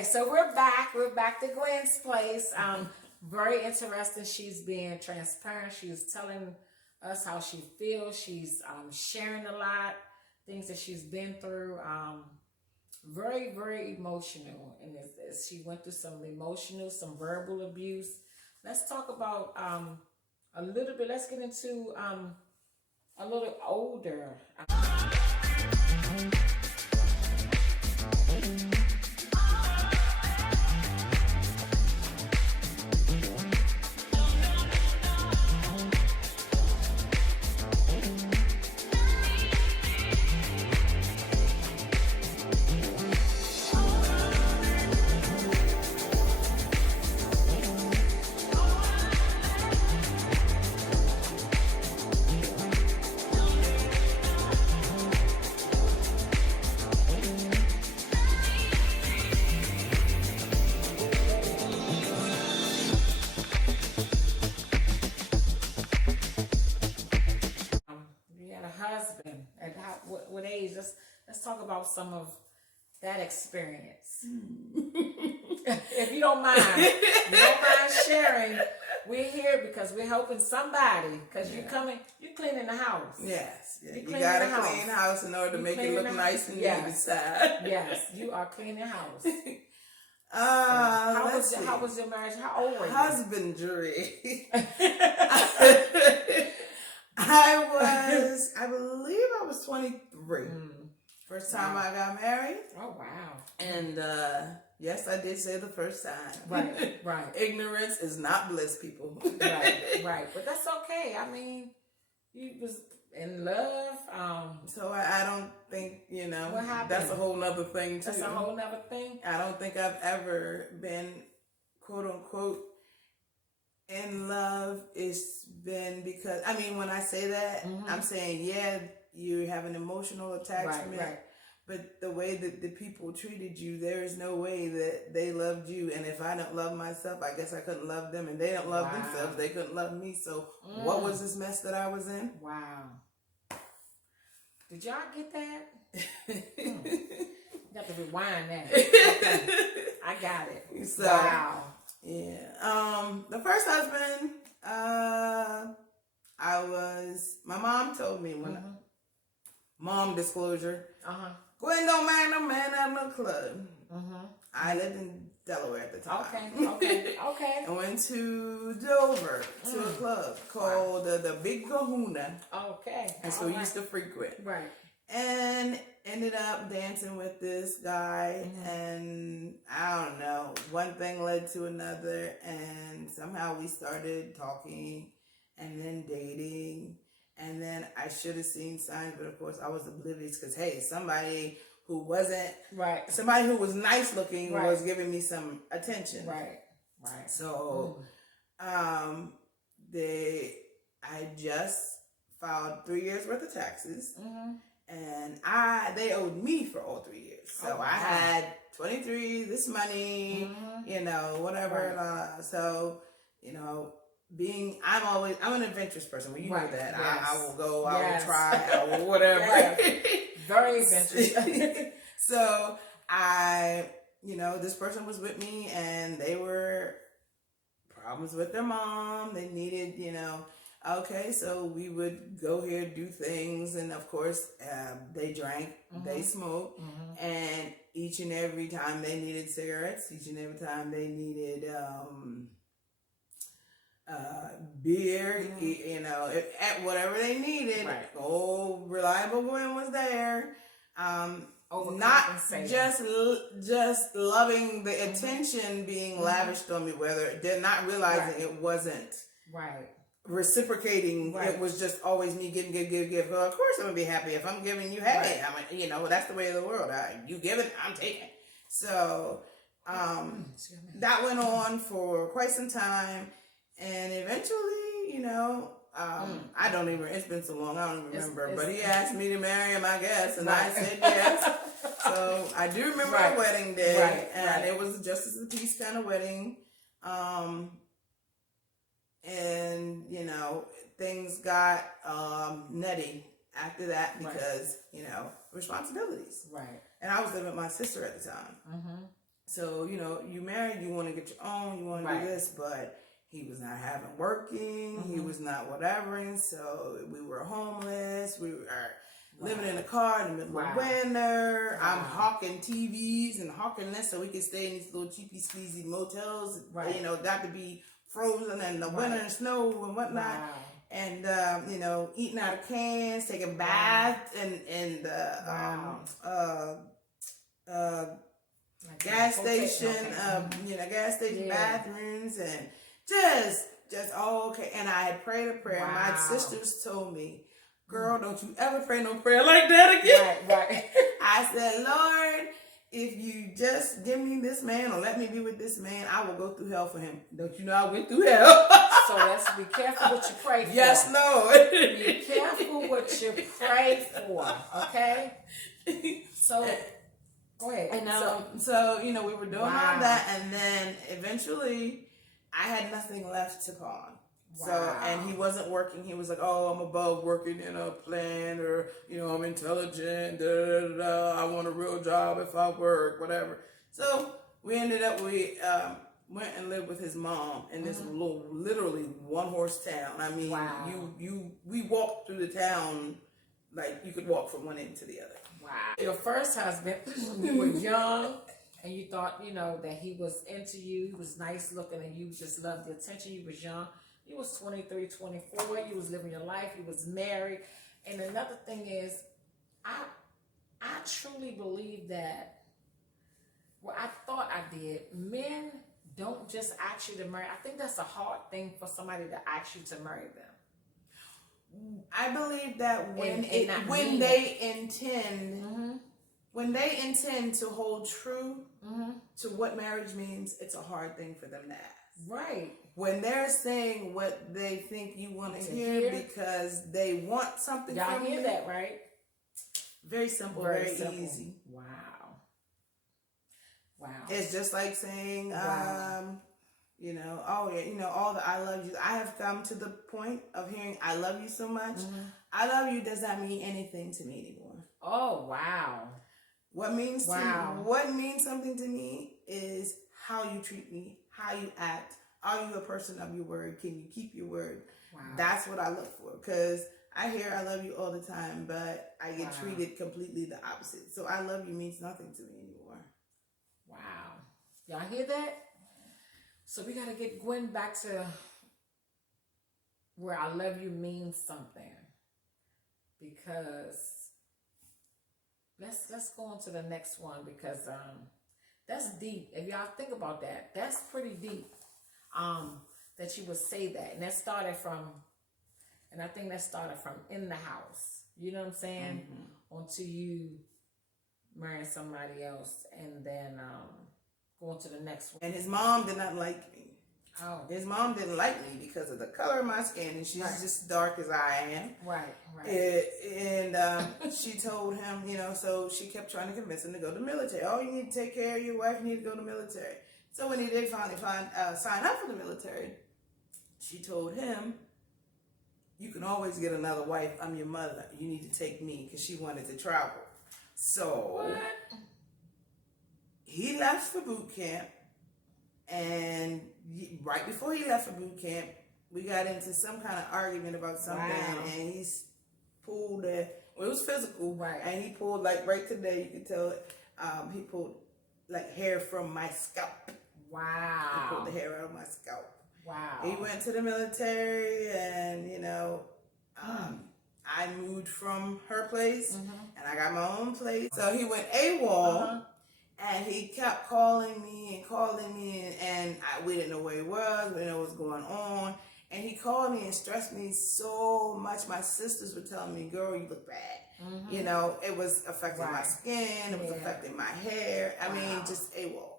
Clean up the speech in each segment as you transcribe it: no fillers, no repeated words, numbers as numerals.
Okay, so we're back. We're back to Gwen's place. Very interesting. She's being transparent. She's telling us how she feels. She's sharing a lot, things that she's been through. Very, very emotional. And she went through some emotional, some verbal abuse. Let's talk about a little bit. Let's get into a little older. Husband at what age? Let's talk about some of that experience. If you don't mind, sharing. We're here because we're helping somebody. Because you're cleaning the house. Yes, you gotta clean the house in order to make it look nice and neat inside. Yes, you are cleaning house. How was your marriage? How old were you? Husbandry. I believe I was 23. First time I got married. Oh, wow. And yes, I did say the first time. Right. Ignorance is not bliss, people. Right. But that's okay. I mean, you was in love. So I don't think, what happened? That's a whole nother thing, too. That's a whole nother thing? I don't think I've ever been, quote unquote, in love. It's been because, when I say that, I'm saying, you have an emotional attachment, right. But the way that the people treated you, there is no way that they loved you. And if I don't love myself, I guess I couldn't love them. And they don't love themselves, they couldn't love me. So what was this mess that I was in? Wow. Did y'all get that? You have to rewind that. Okay. I got it. So, wow. Yeah. The first husband, my mom told me when, mom disclosure, Gwen don't marry no man at no club. I lived in Delaware at the time. Okay. I went to Dover to a club called the Big Kahuna. Okay. And so we used to frequent. Right. And ended up dancing with this guy, and I don't know, one thing led to another, and somehow we started talking and then dating, and then I should have seen signs, but of course I was oblivious because, hey, somebody who was nice looking was giving me some attention. Right. So, I just filed 3 years worth of taxes. And they owed me for all 3 years. So I had 23, this money, whatever. Right. So, I'm an adventurous person. Well, you know that. Yes. I will go, I will try, I will whatever. Very adventurous. So this person was with me, and they were problems with their mom. They needed, okay, so we would go here, do things, and of course, they drank, they smoked, and each and every time they needed cigarettes, each and every time they needed beer, at whatever they needed. Oh, reliable Gwen was there. Not just loving the attention being lavished on me, whether they're not realizing it wasn't reciprocating. It was just always me give. Well, of course I'm gonna be happy if I'm giving you. Hey, that's the way of the world. You give it, I'm taking. So that went on for quite some time, and eventually, I don't even. It's been so long, I don't even remember. But he asked me to marry him, I guess, and I said yes. So I do remember the wedding day, and it was a justice of the peace kind of wedding. And things got nutty after that because responsibilities. And I was living with my sister at the time. So, you know, you married, you want to get your own, you want to do this, but he was not working, he was not whatever, and so we were homeless, we were living in a car in the middle of winter. I'm hawking TVs and hawking this so we could stay in these little cheapy squeezy motels, you know, got to be frozen in the winter and snow and whatnot. And, you know, eating out of cans, taking baths in the gas station, gas station bathrooms, and just okay. And I had prayed a prayer. My sisters told me, girl, don't you ever pray no prayer like that again. Right. I said, Lord, if you just give me this man or let me be with this man, I will go through hell for him. Don't you know I went through hell? So let's be careful what you pray for. Yes, Lord. Be careful what you pray for, okay? So, go ahead. And so you know, we were doing all that, and then eventually I had nothing left to pawn. So, and he wasn't working. He was like, oh, I'm above working in a plant, or, you know, I'm intelligent, I want a real job if I work, whatever. So we ended up, we went and lived with his mom in this little, literally one-horse town. I mean, we walked through the town like you could walk from one end to the other. Wow. Your first husband, you were young, and you thought, you know, that he was into you, he was nice looking, and you just loved the attention. You was young. You was 23, 24. You was living your life. You was married. And another thing is, I truly believe that, well, I thought I did, men don't just ask you to marry. I think that's a hard thing for somebody to ask you to marry them. I believe that when they intend to hold true to what marriage means, it's a hard thing for them to ask. Right. When they're saying what they think you want to hear because they want something from you. Y'all hear that, right? Very simple, very easy. Wow. It's just like saying, you know, oh yeah, you know, all the I love you. I have come to the point of hearing I love you so much. I love you does not mean anything to me anymore. Oh, wow. What means something to me is how you treat me, how you act. Are you a person of your word? Can you keep your word? Wow. That's what I look for, because I hear I love you all the time, but I get treated completely the opposite. So I love you means nothing to me anymore. Wow. Y'all hear that? So we got to get Gwen back to where I love you means something, because let's go on to the next one, because that's deep. If y'all think about that, that's pretty deep. That you would say that, and I think that started from in the house. You know what I'm saying? Until you marrying somebody else, and then going to the next one. And his mom did not like me. Oh. His mom didn't like me because of the color of my skin, and she's just dark as I am. Right. And she told him, you know, so she kept trying to convince him to go to the military. Oh, you need to take care of your wife. You need to go to the military. So when he did finally sign up for the military, she told him, you can always get another wife. I'm your mother. You need to take me, because she wanted to travel. So he left for boot camp. And right before he left for boot camp, we got into some kind of argument about something. And he pulled it was physical. Right. And he pulled, like right today, you can tell it, he pulled like hair from my scalp. Wow. He pulled the hair out of my scalp. Wow. He went to the military, and, you know, I moved from her place, and I got my own place. So he went AWOL, and he kept calling me, and we didn't know where he was, we didn't know what was going on. And he called me and stressed me so much. My sisters were telling me, girl, you look bad. You know, it was affecting my skin, it was affecting my hair. I mean, just AWOL.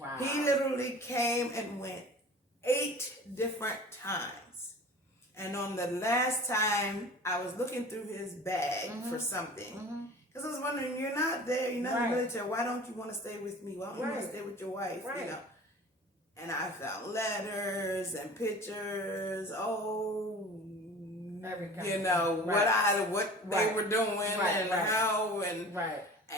Wow. He literally came and went 8 different times. And on the last time, I was looking through his bag for something. Because I was wondering, you're not there, you're not in the military. Why don't you want to stay with me? Why don't you want to stay with your wife? You know? And I found letters and pictures. Oh, you know, what they were doing and how.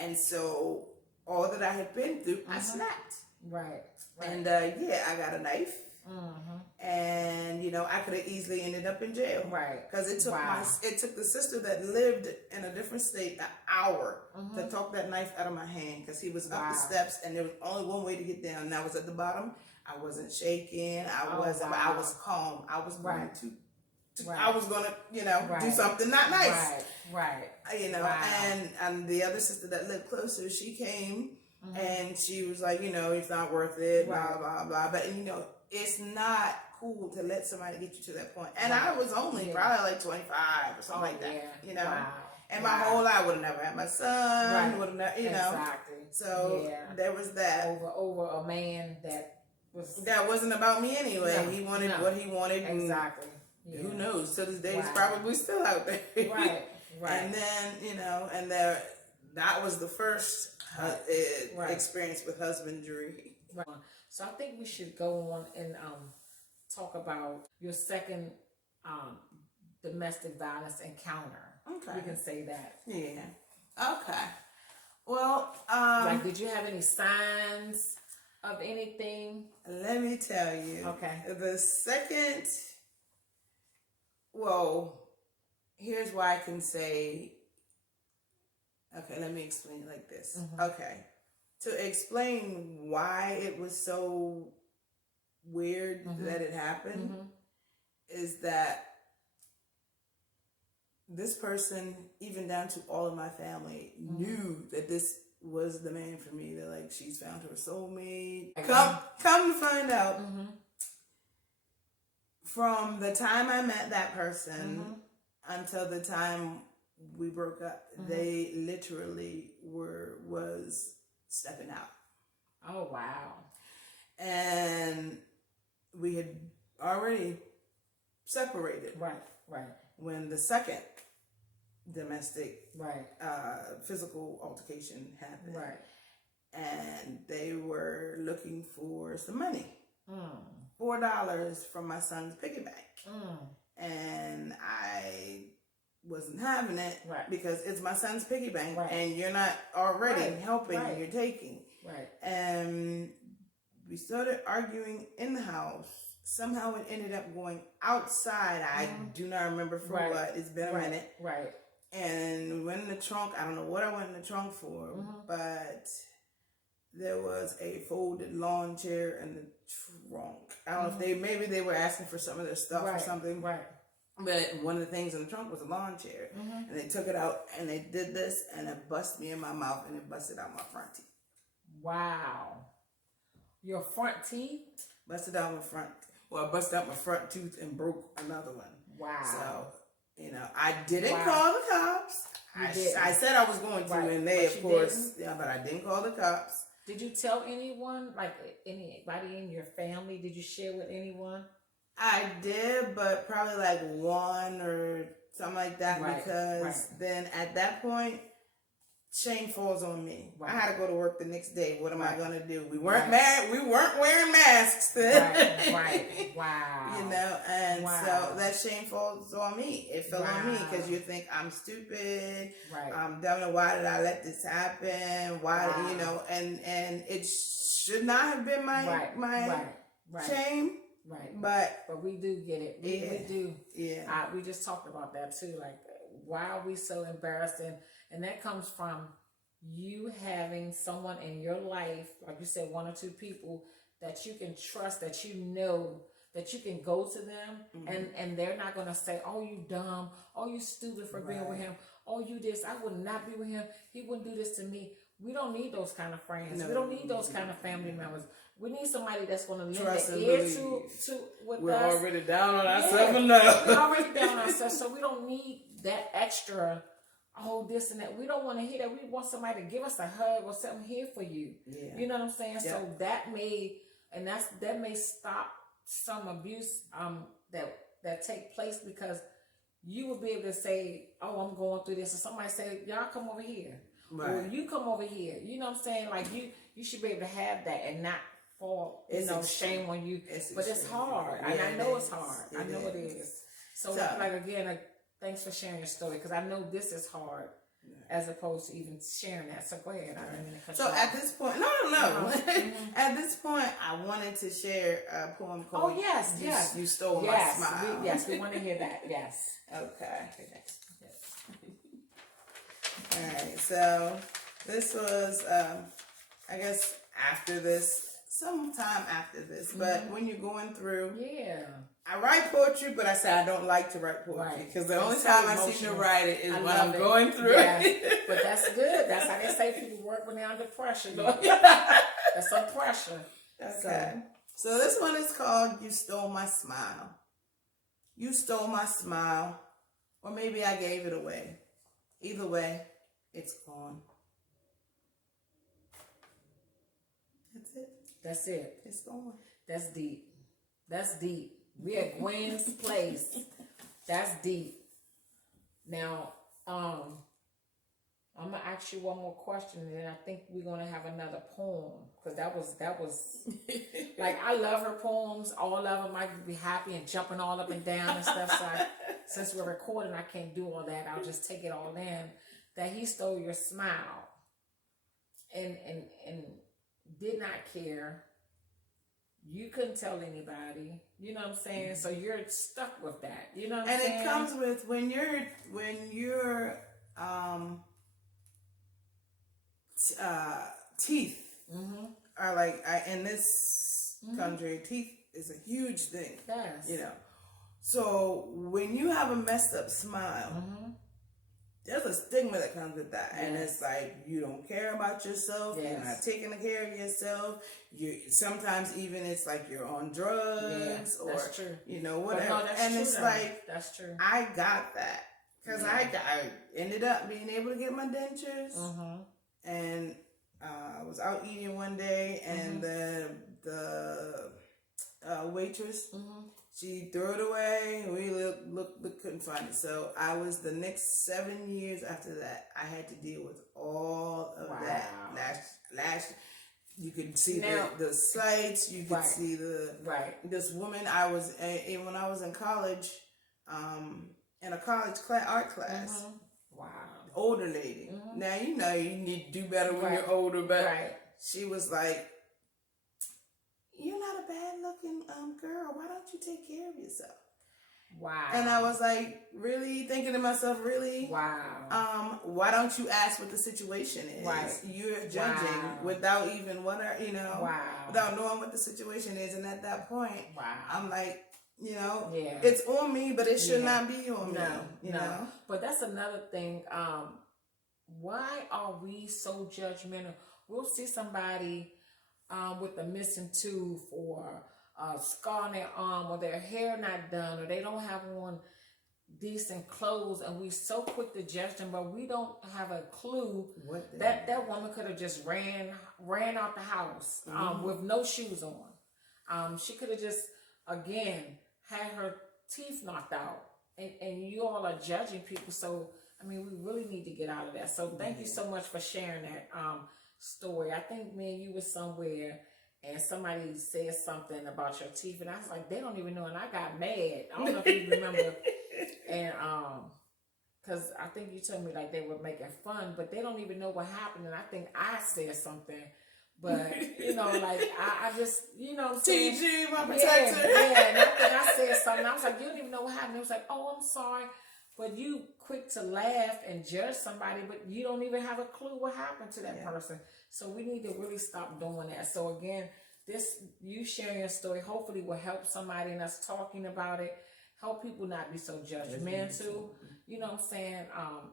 And so all that I had been through, I snapped. Right. And I got a knife. And I could have easily ended up in jail, right? Because it took the sister that lived in a different state an hour to talk that knife out of my hand, because he was up the steps, and there was only one way to get down, and I was at the bottom. I wasn't shaking. I was calm. I was going to. I was gonna, do something not nice, right. And the other sister that lived closer, she came and she was like, it's not worth it, blah blah blah. But it's not cool to let somebody get you to that point. And I was only probably like 25 or something like that, And my whole life would have never had my son, would have never, Exactly. So there was that over a man that wasn't about me anyway. He wanted what he wanted. Exactly. Yeah. Who knows? To this day, he's probably still out there. Right. And then, that was the first experience with husbandry. Right. So I think we should go on and talk about your second domestic violence encounter. Okay. We can say that. Yeah. Okay. Well, did you have any signs of anything? Let me tell you. Okay. The second. Well, here's why I can say. Okay, let me explain it like this. Okay. To explain why it was so weird that it happened is that this person, even down to all of my family, knew that this was the man for me. They're like, she's found her soulmate. Come to find out, from the time I met that person until the time we broke up, they literally was stepping out. Oh, wow. And we had already separated. Right. When the second domestic physical altercation happened. Right. And they were looking for some money. $4 from my son's piggy bank. And I wasn't having it because it's my son's piggy bank and you're not already helping, you're taking. Right. And we started arguing in the house. Somehow it ended up going outside. I do not remember for what. It's been a minute. Right. And we went in the trunk. I don't know what I went in the trunk for, but there was a folded lawn chair in the trunk. I don't know if maybe they were asking for some of their stuff or something. Right. But one of the things in the trunk was a lawn chair. And they took it out and they did this and it busted me in my mouth and it busted out my front teeth. Wow. Your front teeth? Busted out my front. Well, I busted out my front tooth and broke another one. Wow. So, I didn't call the cops. I said I was going to, and they, of course, but I didn't call the cops. Did you tell anyone, like anybody in your family? Did you share with anyone? I did, but probably like one or something like that, because then at that point, shame falls on me. I had to go to work the next day. What am I going to do? We weren't married. We weren't wearing masks then. Wow. And so that shame falls on me. It fell on me because you think I'm stupid. I'm dumb. Why did I let this happen? Why, and it should not have been my shame. Right. But we do get it. We do. Yeah. We just talked about that too. Like, why are we so embarrassed? And that comes from you having someone in your life, like you said, one or two people that you can trust, that you know that you can go to them and they're not going to say, oh, you dumb, oh, you stupid for being with him, oh, you this, I would not be with him, he wouldn't do this to me. We don't need those kind of friends. We don't need those kind of family members. We need somebody that's going to lend their ear to with We're us. already down on ourselves enough. We're already down on ourselves, so we don't need that extra, this and that. We don't want to hear that. We want somebody to give us a hug or something here for you. Yeah. You know what I'm saying? Yeah. So that may stop some abuse that take place, because you will be able to say, oh, I'm going through this, and somebody say, y'all come over here. Right. Or you come over here. You know what I'm saying? Like you should be able to have that and not fall, shame on you. But it's hard. Yeah, and I know it's hard. I know it is. So like, again, thanks for sharing your story, because I know this is hard. as opposed to even sharing that. So go ahead. I didn't mean to cut So you at off. this point, no. At this point, I wanted to share a poem called Oh yes, yes. You Stole My Smile. We want to hear that. Yes. Okay. Yes. All right. So this was, I guess, after this, sometime after this. But when you're going through, I write poetry, but I say I don't like to write poetry because the only time I seem to write it is when I'm going through it. But that's good. That's how they say people work when they're under pressure. That's some pressure. Okay. So this one is called You Stole My Smile. You stole my smile, or maybe I gave it away. Either way, it's gone. That's it. That's it. It's gone. That's deep. That's deep. We at Gwen's place. That's deep. Now, I'm gonna ask you one more question, and then I think we're gonna have another poem because that was like I love her poems. All of them, I could be happy and jumping all up and down and stuff. So since we're recording, I can't do all that. I'll just take it all in. That he stole your smile, and did not care. You couldn't tell anybody, you know what I'm saying? So you're stuck with that, you know what I'm saying? And it comes with when your teeth are like, in this country, teeth is a huge thing. Yes. You know. So when you have a messed up smile, there's a stigma that comes with that. And it's like, you don't care about yourself. You're not taking care of yourself. You sometimes even it's like you're on drugs or, that's true. You know, whatever. No, that's and true, it's though. like, that's true. I got that. Because I ended up being able to get my dentures. And I was out eating one day and the waitress, she threw it away. We couldn't find it. So I was the next 7 years after that. I had to deal with all of that lash. You could see the sites. You could see this woman. I was when I was in college, in a college art class. Wow. Older lady. Now you know you need to do better when you're older, but she was like, "You're not a bad looking girl. Why don't you take care of yourself?" Wow. And I was like, really thinking to myself, really? Wow. Why don't you ask what the situation is? Right. You're judging without even without knowing what the situation is. And at that point, I'm like, it's on me, but it should not be on me. You know? But that's another thing. Why are we so judgmental? We'll see somebody with a missing tooth or a scar on their arm or their hair not done or they don't have on decent clothes, and we so quick to judge them, but we don't have a clue that woman could have just ran out the house with no shoes on. She could have just again had her teeth knocked out, and you all are judging people. So I mean, we really need to get out of that. So thank you so much for sharing that story. I think me and you were somewhere and somebody said something about your teeth, and I was like, they don't even know, and I got mad. I don't know if you remember. And because I think you told me like they were making fun, but they don't even know what happened. And I think I said something, but like I just, what I'm saying? TGee, my protector. Yeah. And I think I said something. I was like, you don't even know what happened. It was like, oh, I'm sorry. But you quick to laugh and judge somebody, but you don't even have a clue what happened to that person. So we need to really stop doing that. So again, you sharing your story hopefully will help somebody, and us talking about it, help people not be so judgmental. You know what I'm saying?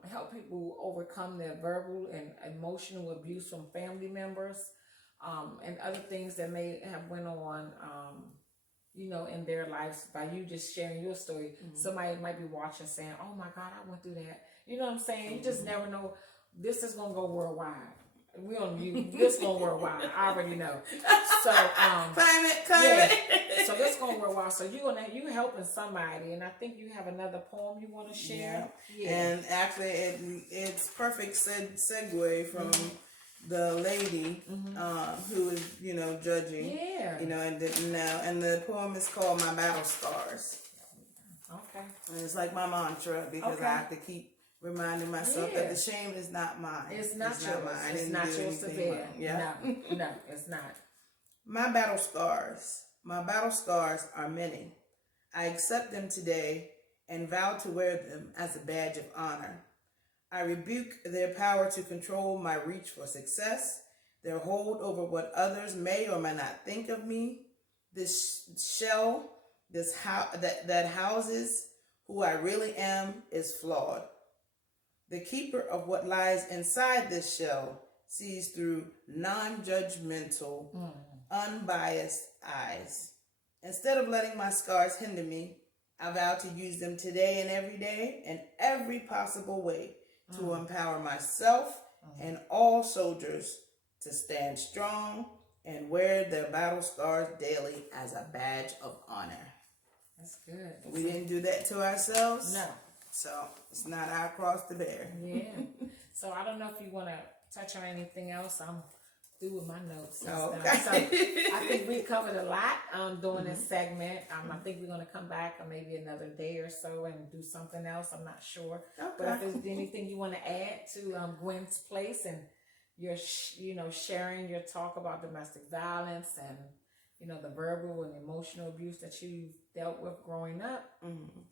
Help people overcome their verbal and emotional abuse from family members, and other things that may have went on, in their lives by you just sharing your story. Somebody might be watching saying, oh my God, I went through that. You know what I'm saying? You just never know. This is going to go worldwide. We on you. This going worldwide. I already know. So, claim it. So this going worldwide. So you helping somebody, and I think you have another poem you want to share. Yeah. And actually, it's perfect segue from the lady who is judging. Yeah. And the poem is called "My Battle Scars." Okay. And it's like my mantra because I have to keep reminding myself that the shame is not mine. It's not yours. Mine. It's not yours to bear. Yeah. No, it's not. My battle scars. My battle scars are many. I accept them today and vow to wear them as a badge of honor. I rebuke their power to control my reach for success, their hold over what others may or may not think of me. This shell, that houses who I really am is flawed. The keeper of what lies inside this shell sees through non-judgmental, unbiased eyes. Instead of letting my scars hinder me, I vow to use them today and every day in every possible way to empower myself and all soldiers to stand strong and wear their battle scars daily as a badge of honor. That's good. We didn't do that to ourselves. No. So it's not our cross to bear. Yeah. So I don't know if you want to touch on anything else. I'm through with my notes. Okay. So I think we covered a lot during this segment. I think we're going to come back maybe another day or so and do something else. I'm not sure. Okay. But if there's anything you want to add to Gwen's place and your, sharing your talk about domestic violence and, the verbal and emotional abuse that you dealt with growing up.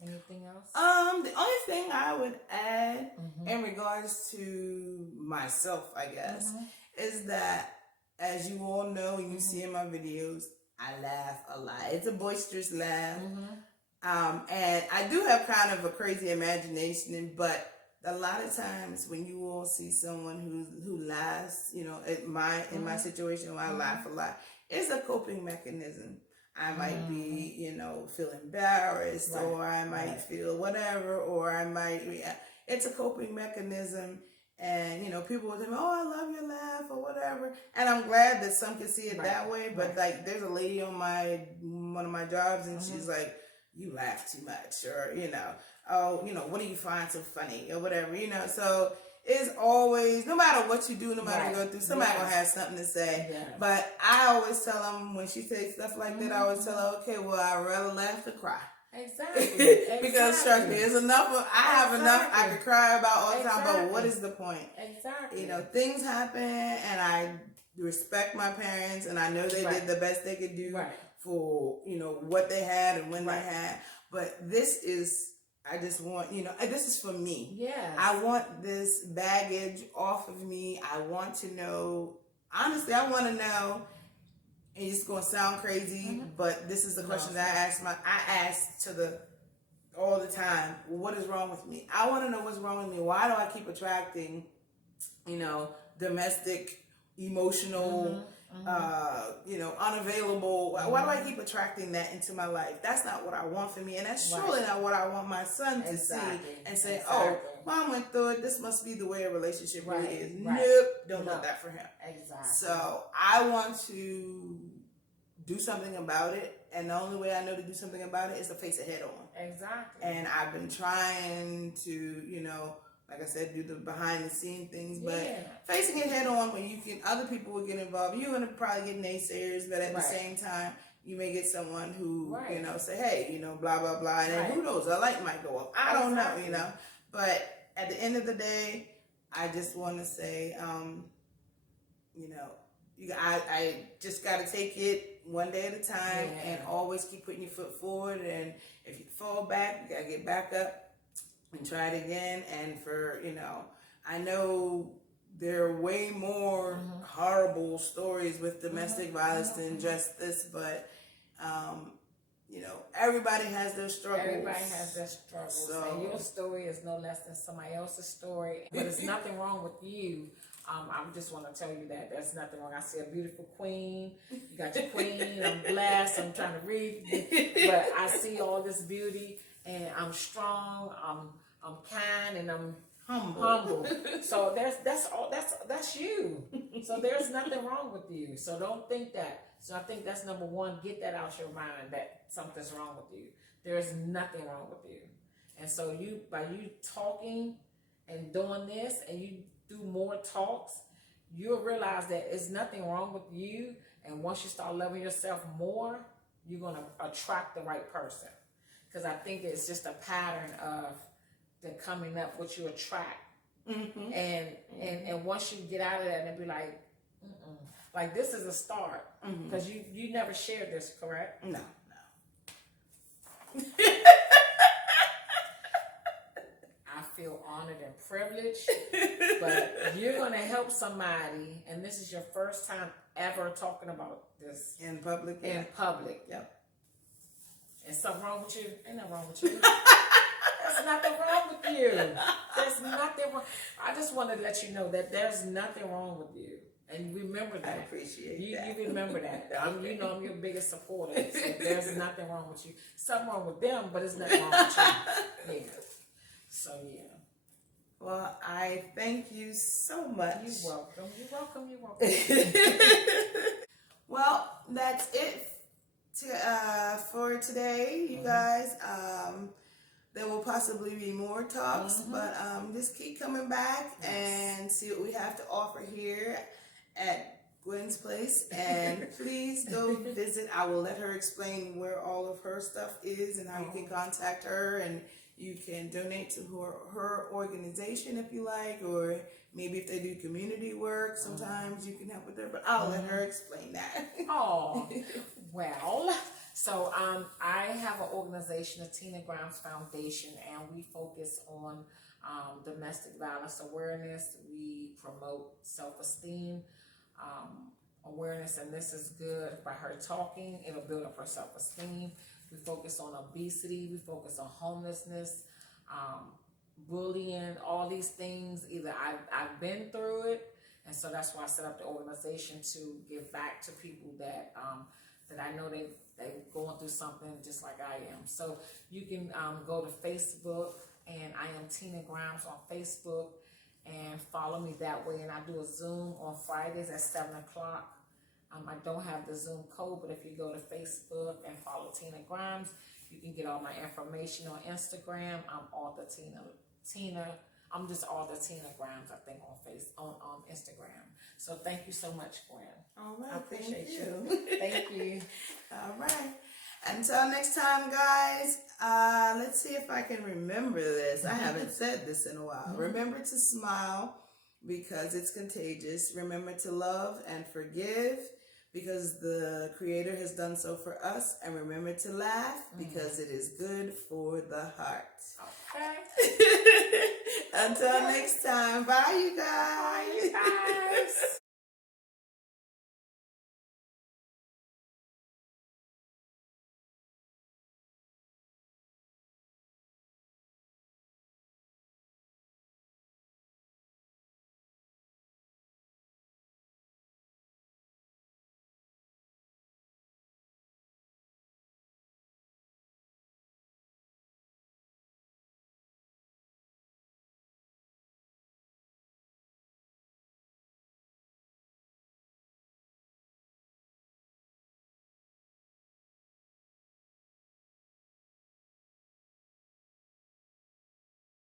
Anything else? The only thing I would add in regards to myself, I guess, is that as you all know, and you see in my videos, I laugh a lot. It's a boisterous laugh. And I do have kind of a crazy imagination, but a lot of times when you all see someone who laughs, in my situation where I laugh a lot, it's a coping mechanism. I might be, feel embarrassed, or I might feel whatever, or I might, it's a coping mechanism. And, people will tell me, oh, I love your laugh or whatever. And I'm glad that some can see it that way. But like, there's a lady on one of my jobs and she's like, you laugh too much, or, oh, what do you find so funny or whatever, so it's always, no matter what you do, no matter what you go through, somebody gonna have something to say. But I always tell them, when she says stuff like that, I always tell her, okay, well, I'd rather laugh than cry. Exactly. Because trust me, it's enough. I have enough I could cry about all the time, but what is the point? Exactly. Things happen, and I respect my parents, and I know they did the best they could do for, what they had and when they had. But this is, I just want, this is for me. Yeah. I want this baggage off of me. I want to know, honestly, I want to know, and it's going to sound crazy, but this is the question that I ask all the time. What is wrong with me? I want to know what's wrong with me. Why do I keep attracting, domestic, emotional, unavailable? Why do I keep attracting that into my life? That's not what I want for me. And that's surely not what I want my son to see and say, oh, mom went through it. This must be the way a relationship really is. Nope. Don't want that for him. Exactly. So I want to do something about it. And the only way I know to do something about it is to face it head on. Exactly. And I've been trying to, like I said, do the behind the scene things, but facing it head on when other people will get involved. You're going to probably get naysayers, but at the same time, you may get someone who, say, hey, blah, blah, blah. And then who knows, a light might go up. I don't know, But at the end of the day, I just want to say, I just got to take it one day at a time and always keep putting your foot forward. And if you fall back, you got to get back up and try it again. And for, I know there are way more horrible stories with domestic violence than just this, but, everybody has their struggles. Everybody has their struggles. So, and your story is no less than somebody else's story. But there's nothing wrong with you. I just want to tell you that there's nothing wrong. I see a beautiful queen. You got your queen. I'm blessed. I'm trying to read. But I see all this beauty, and I'm strong. I'm kind, and I'm humble. So that's you. So there's nothing wrong with you. So don't think that. So I think that's number one. Get that out your mind that something's wrong with you. There is nothing wrong with you. And so by you talking and doing this, and you do more talks, you'll realize that it's nothing wrong with you. And once you start loving yourself more, you're going to attract the right person. Because I think it's just a pattern of that coming up, what you attract. Mm-hmm. And once you get out of that, and be like, mm-mm. Like this is a start, because you never shared this, correct? No. I feel honored and privileged, but you're gonna help somebody, and this is your first time ever talking about this in public. In public, yep. And something wrong with you? Ain't nothing wrong with you. There's nothing wrong with you. There's nothing wrong. I just want to let you know that there's nothing wrong with you. And remember that. I appreciate that. You remember that. You know I'm your biggest supporter. So there's nothing wrong with you. Something wrong with them, but it's nothing wrong with you. Yeah. So, yeah. Well, I thank you so much. You're welcome. You're welcome. You're welcome. Well, that's it for today, you guys. There will possibly be more talks, but just keep coming back and see what we have to offer here at Gwen's place. And please go visit. I will let her explain where all of her stuff is and how you can contact her, and you can donate to her organization if you like, or maybe if they do community work, sometimes you can help with her, but I'll let her explain that. Oh, well, so I have an organization, the Tina Grimes Foundation, and we focus on domestic violence awareness. We promote self-esteem awareness, and this is good. By her talking, it'll build up her self-esteem. We focus on obesity. We focus on homelessness, bullying, all these things. Either I've been through it, and so that's why I set up the organization to give back to people that that I know they're going through something just like I am. So you can go to Facebook, and I am Tina Grimes on Facebook, and follow me that way. And I do a Zoom on Fridays at 7 o'clock. I don't have the Zoom code, but if you go to Facebook and follow Tina Grimes, you can get all my information on Instagram. I'm author Tina. I'm just author Tina Grimes, I think, on Instagram. So thank you so much, Gwen. All right, I appreciate thank you. Thank you. All right. Until next time, guys, let's see if I can remember this. I haven't said this in a while. Remember to smile because it's contagious. Remember to love and forgive because the Creator has done so for us. And remember to laugh because it is good for the heart. Okay. Until next time. Bye, you guys. Bye, you guys.